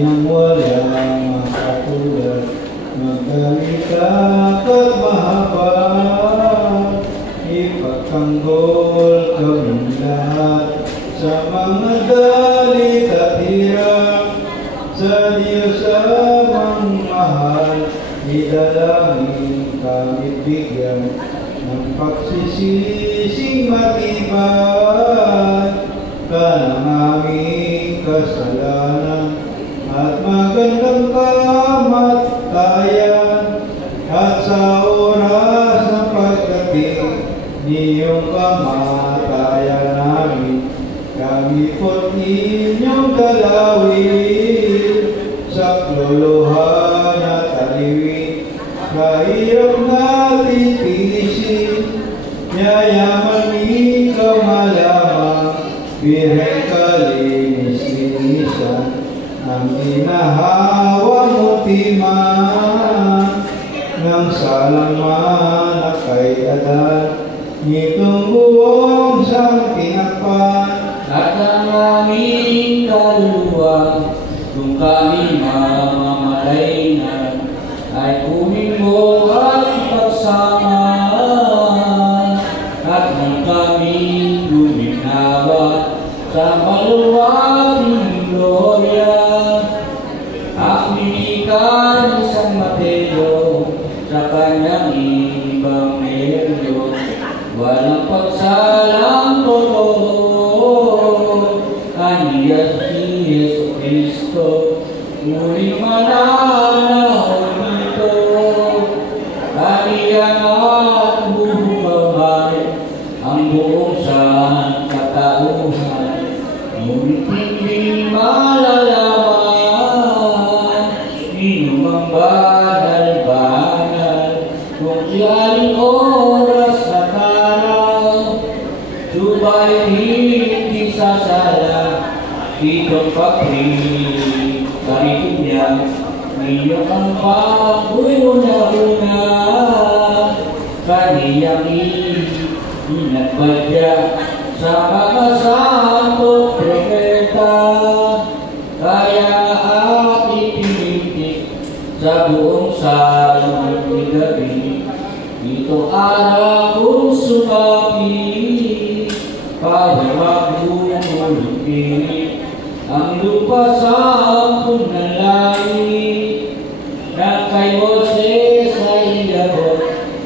Yang walang makatulad, magdalikat at mahaba, ipagtanggol kami lahat sa mga dalit at hirap, sa Diyos amang mahal, idalangin kami bigyan ng pagsisising matibay ka ng aming kasalanan at magandang kamatayan, at sa oras ng pagdating niyong kamatayan namin, kami po't inyong dalawin sa kluluhan at aliwin. Kahirap natin tiisin, yayaman ikaw malamang, Birhen kalinis-linisan, ang inahawa mo timan, ng salaman at kay Adan, nitong buong sang tinakpan. At ang aming kaluluwa, kung kami mamamalay na, ay kunin mo at ipagsama, at nang kami luminawa sa maluwang gloria. Aknikan San Mateo sa kanyang Ebanghelyo, walang pagsalang totoo, kaniya si Yesu Cristo, muling mananahon dito. Kaniya at buhay ang buong sangkatauhan, ngunit hindi malalaman, inumang banal-banal, kung siyaling oras na taraw, subalit hindi sasala, itong pagkaritin niya, iyong ang pag-una-una, kaniyang inagpadya sa mga santo propeta, kaya at ipinitik sa buong salong gabi. Ito araw kong sumabi, para magbulong-pilit ang lupa sa ampun ng langit, na kay Moses ay ilabot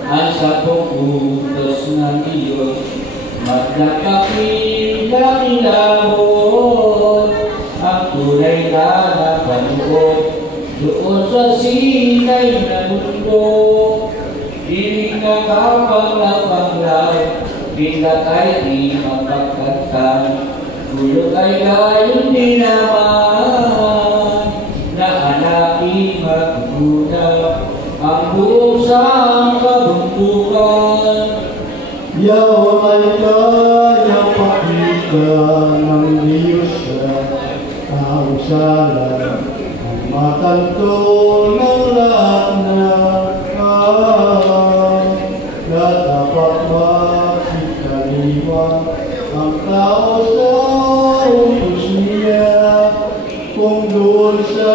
ang 10 utos ng Diyos. Magkakapilang ilabot ang tunay na napanuot doon sa Sinai na mundo. Hindi na kapag-lapang-lap, bilat ay di mapagkatan, gulot ay gayon din naman, na hanapin magbubuta ang buong sangkabuntukan. Yaway kaya pakita ng Diyos sa kausalan, ang matanto ng lahat na dapat makikaliwa ang tao sa utos niya, kung doon sa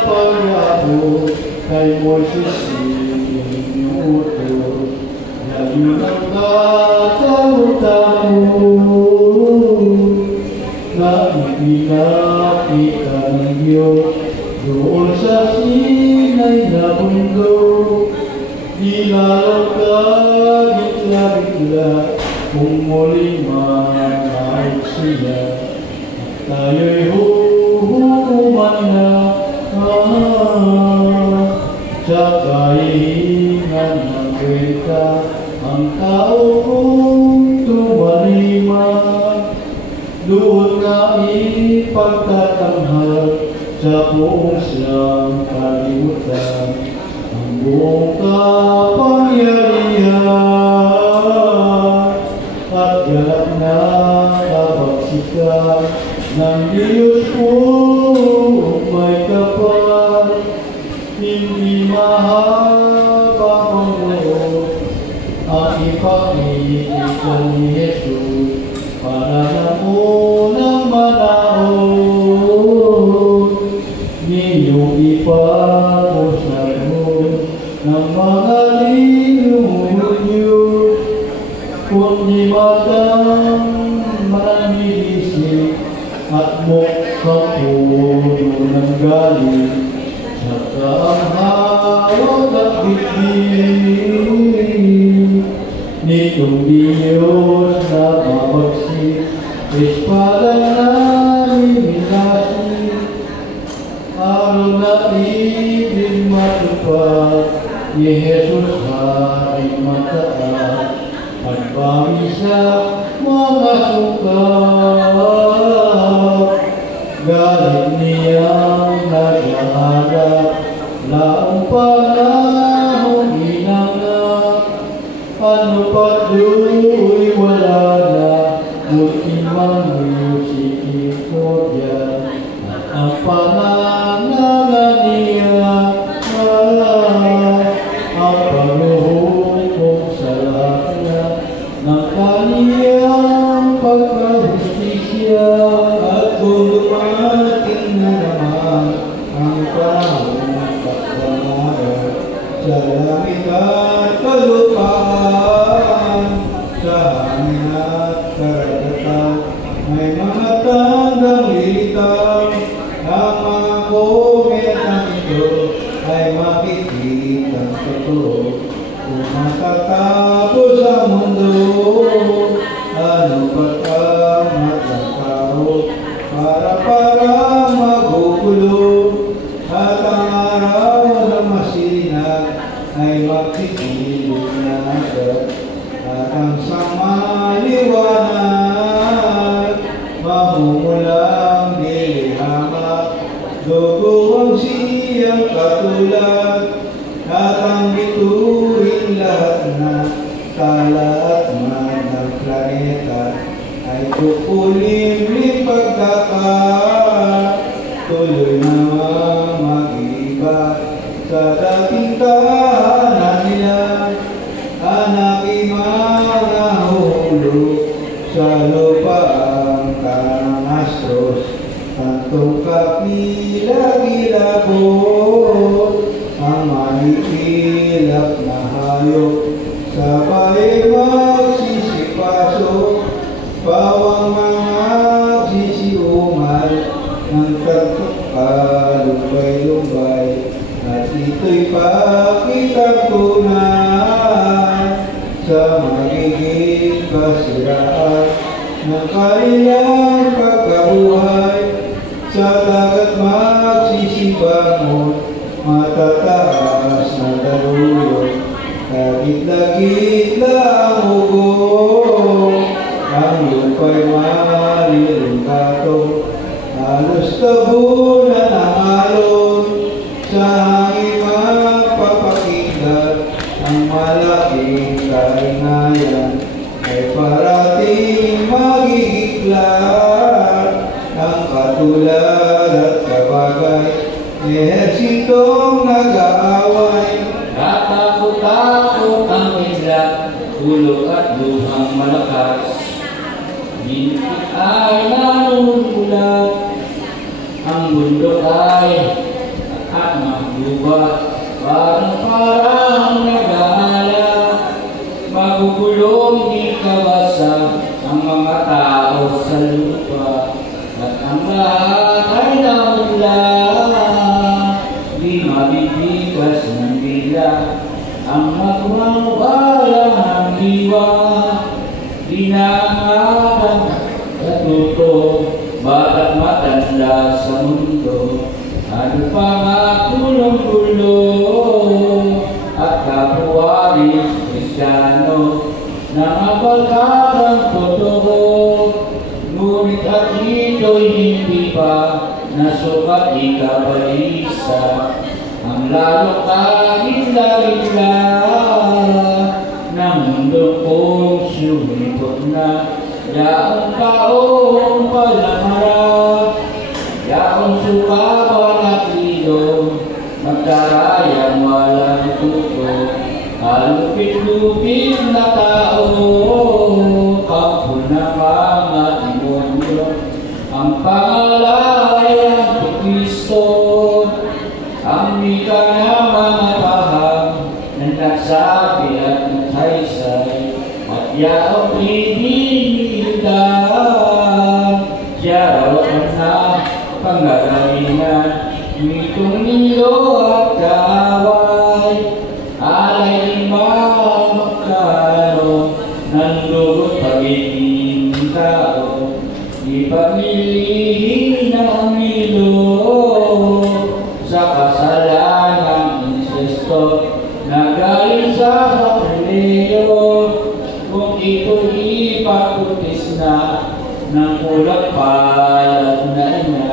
pag-abot kay Moises inuutos, yun ang katamot-tamot na ipinakita ng Diyos doon sa Sinai na bundok. Ilalong ka-gitla-gitla kung muling manahit siya, tayo'y hukuman na sa kahingan ng kwenta. Ang tao kong tumaliman, doon na ipagtatanghal sa buong siyang kalimutan, ang buong kapangyarihan at ganap na kapagsikan ng Diyos kung may kapal. Hindi mahaba ang loob ang ipag-iitan ni Jesus para na unang manahon. sa puno ng galing, saka ang hawag at bigin. Nitong Diyos na mabagsik, espada na limitasi, araw na ibig matupad, ni Jesus ay mataas, pagbawi sa mga sukat. Galit niyang naghahanap, laong panahong hinanap, ano pa do'y wala na, ultimang musiki ko dyan, at ang panangalan niya, ang paghuhukom sa lahat ng kaniyang pagkahustisya. At kung dumating na naman ang panahon ng pagkamagal sa langit at kalupaan, sa hangin at karagatan, may mga tandang lilitaw. Ang mga kometang ito ay makikita ang totoo. Kung matatapos ang mundo, ano ba't ang magkakaroon para magugulo, at ang araw ng masinag ay makikilid na agad, at ang sama liwanag mamumulang nilihama, dugo ang siyang katulad, at ang bituin lahat na tala at man ng planeta ay kukulimlim pagkakatuloy namang mag-iba sa dating tahanan nila. Anak mga hulog sa lupa ang kanang astros, tantong kapila-kilabot ang manikilap na hayop, sabay magsisipasok, bawang mga sisiumal ng lumbay-lumbay, at ito'y pakitang tunay sa magiging kasiraan ng kanilang pagkabuhay. Sa dagat magsisibangon, matataas na daluyan, kagit-lagit ang hugo, ang lupa'y malilungkato, halos tabunan ang alon, sa hangin magpapakita ang malaking kaingayan, ay parating magigiklat ang katulad at kabagay, ehersitong nag-aaway. Katakot-takot ang bigla, ulog at luhang malakas, ginti ay nanungulat, ang bundok ay at maglubat, parang nag-aala, magugulong di kabasa ang mga tao sa lupa, at ang lahat ay naunla, di mabibigas ng bigla, ang magmambalang ng diwa, dinangalan at tuto, bata't matanda sa mundo, ano pa nga kulong-gulo, at kapuwaris Kristiyano, na mapagkarang totoo, ngunit at ito'y hindi pa nasukat ikabalisa, ang lalo kahit-lahit-la ng mundo kong sumipot na, yaong taong palamarap, yaong sukaban at ilong, magkarayang walang tuto, halupit-lupit na tao, kampo na mga demonyo, ang pangalan ay Antikristo, ang wika na mga paham, na nagsabi at nagsaysay, at yaong ibinigdan, siya raw ang Nitong nilo at kaaway, alay din magkano, nandugot pagiging tao, ipamilihin ang nilo sa kasalanang insesto na galing sa Kapileo. Kung ito'y ipaputis na ng kulak palad na ina,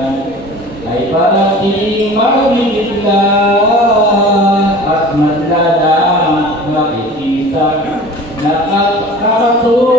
ay parating magigitla at madlalang makikita na kakatuwa